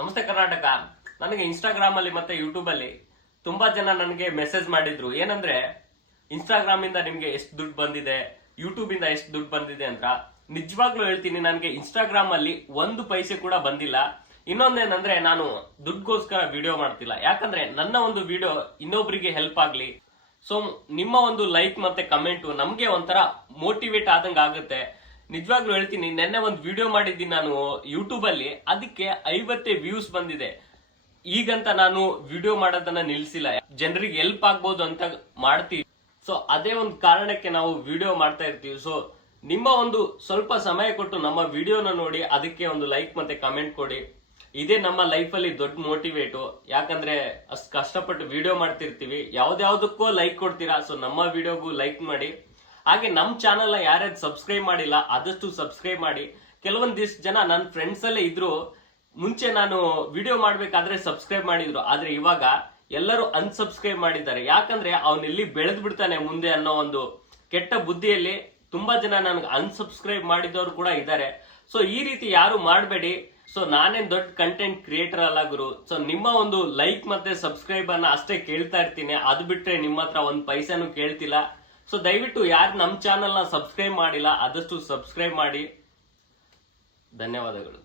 ನಮಸ್ತೆ ಕರ್ನಾಟಕ. ನನಗೆ ಇನ್ಸ್ಟಾಗ್ರಾಮ್ ಅಲ್ಲಿ ಮತ್ತೆ ಯೂಟ್ಯೂಬ್ ಅಲ್ಲಿ ತುಂಬಾ ಜನ ನನಗೆ ಮೆಸೇಜ್ ಮಾಡಿದ್ರು. ಏನಂದ್ರೆ ಇನ್ಸ್ಟಾಗ್ರಾಮ್ ಇಂದ ನಿಮ್ಗೆ ಎಷ್ಟು ದುಡ್ಡು ಬಂದಿದೆ, ಯೂಟ್ಯೂಬ್ ಇಂದ ಎಷ್ಟು ದುಡ್ಡು ಬಂದಿದೆ ಅಂತ. ನಿಜವಾಗ್ಲೂ ಹೇಳ್ತೀನಿ, ನನಗೆ ಇನ್ಸ್ಟಾಗ್ರಾಮ್ ಅಲ್ಲಿ 1 ಪೈಸೆ ಕೂಡ ಬಂದಿಲ್ಲ. ಇನ್ನೊಂದೇನಂದ್ರೆ ನಾನು ದುಡ್ಡುಗೋಸ್ಕರ ವಿಡಿಯೋ ಮಾಡ್ತಿಲ್ಲ. ಯಾಕಂದ್ರೆ ನನ್ನ ಒಂದು ವಿಡಿಯೋ ಇನ್ನೊಬ್ರಿಗೆ ಹೆಲ್ಪ್ ಆಗ್ಲಿ. ಸೊ ನಿಮ್ಮ ಒಂದು ಲೈಕ್ ಮತ್ತೆ ಕಮೆಂಟ್ ನಮ್ಗೆ ಒಂಥರ ಮೋಟಿವೇಟ್ ಆದಂಗ ಆಗುತ್ತೆ. ನಿಜವಾಗ್ಲೂ ಹೇಳ್ತೀನಿ, ನೆನ್ನೆ ಒಂದು ವಿಡಿಯೋ ಮಾಡಿದ್ದೀನಿ ನಾನು ಯೂಟ್ಯೂಬ್ ಅಲ್ಲಿ, ಅದಕ್ಕೆ 50 ವ್ಯೂಸ್ ಬಂದಿದೆ. ಈಗಂತ ನಾನು ವಿಡಿಯೋ ಮಾಡೋದನ್ನ ನಿಲ್ಸಿಲ್ಲ, ಜನರಿಗೆ ಹೆಲ್ಪ್ ಆಗ್ಬೋದು ಅಂತ ಮಾಡ್ತೀವಿ. ಸೊ ಅದೇ ಒಂದು ಕಾರಣಕ್ಕೆ ನಾವು ವಿಡಿಯೋ ಮಾಡ್ತಾ ಇರ್ತೀವಿ. ಸೊ ನಿಮ್ಮ ಒಂದು ಸ್ವಲ್ಪ ಸಮಯ ಕೊಟ್ಟು ನಮ್ಮ ವಿಡಿಯೋನ ನೋಡಿ, ಅದಕ್ಕೆ ಒಂದು ಲೈಕ್ ಮತ್ತೆ ಕಮೆಂಟ್ ಕೊಡಿ. ಇದೇ ನಮ್ಮ ಲೈಫ್ ಅಲ್ಲಿ ದೊಡ್ಡ ಮೋಟಿವೇಟು. ಯಾಕಂದ್ರೆ ಅಷ್ಟು ಕಷ್ಟಪಟ್ಟು ವಿಡಿಯೋ ಮಾಡ್ತಿರ್ತೀವಿ, ಯಾವ್ದಾವ್ದಕ್ಕೂ ಲೈಕ್ ಕೊಡ್ತೀರಾ. ಸೊ ನಮ್ಮ ವಿಡಿಯೋಗೂ ಲೈಕ್ ಮಾಡಿ. ಹಾಗೆ ನಮ್ ಚಾನಲ್ ನ ಯಾರ್ಯಾರು ಸಬ್ಸ್ಕ್ರೈಬ್ ಮಾಡಿಲ್ಲ ಆದಷ್ಟು ಸಬ್ಸ್ಕ್ರೈಬ್ ಮಾಡಿ. ಕೆಲವೊಂದಿಷ್ಟು ಜನ ನನ್ನ ಫ್ರೆಂಡ್ಸ್ ಅಲ್ಲೇ ಇದ್ರು, ಮುಂಚೆ ನಾನು ವಿಡಿಯೋ ಮಾಡ್ಬೇಕಾದ್ರೆ ಸಬ್ಸ್ಕ್ರೈಬ್ ಮಾಡಿದ್ರು, ಆದ್ರೆ ಇವಾಗ ಎಲ್ಲರೂ ಅನ್ಸಬ್ಸ್ಕ್ರೈಬ್ ಮಾಡಿದ್ದಾರೆ. ಯಾಕಂದ್ರೆ ಅವನೆಲ್ಲಿ ಬೆಳೆದ್ ಬಿಡ್ತಾನೆ ಮುಂದೆ ಅನ್ನೋ ಒಂದು ಕೆಟ್ಟ ಬುದ್ಧಿಯಲ್ಲಿ ತುಂಬಾ ಜನ ನನಗೆ ಅನ್ಸಬ್ಸ್ಕ್ರೈಬ್ ಮಾಡಿದವರು ಕೂಡ ಇದ್ದಾರೆ. ಸೊ ಈ ರೀತಿ ಯಾರು ಮಾಡಬೇಡಿ. ಸೊ ನಾನೇನ್ ದೊಡ್ಡ ಕಂಟೆಂಟ್ ಕ್ರಿಯೇಟರ್ ಅಲ್ಲ ಗುರು. ಸೊ ನಿಮ್ಮ ಒಂದು ಲೈಕ್ ಮತ್ತೆ ಸಬ್ಸ್ಕ್ರೈಬ್ ಅನ್ನ ಅಷ್ಟೇ ಕೇಳ್ತಾ ಇರ್ತೀನಿ, ಅದು ಬಿಟ್ರೆ ನಿಮ್ಮ ಹತ್ರ 1 ಪೈಸೆನೂ ಕೇಳ್ತಿಲ್ಲ. ಸೊ ದಯವಿಟ್ಟು ಯಾರು ನಮ್ಮ ಚಾನಲ್ ನ ಸಬ್ಸ್ಕ್ರೈಬ್ ಮಾಡಿಲ್ಲ ಆದಷ್ಟು ಸಬ್ಸ್ಕ್ರೈಬ್ ಮಾಡಿ. ಧನ್ಯವಾದಗಳು.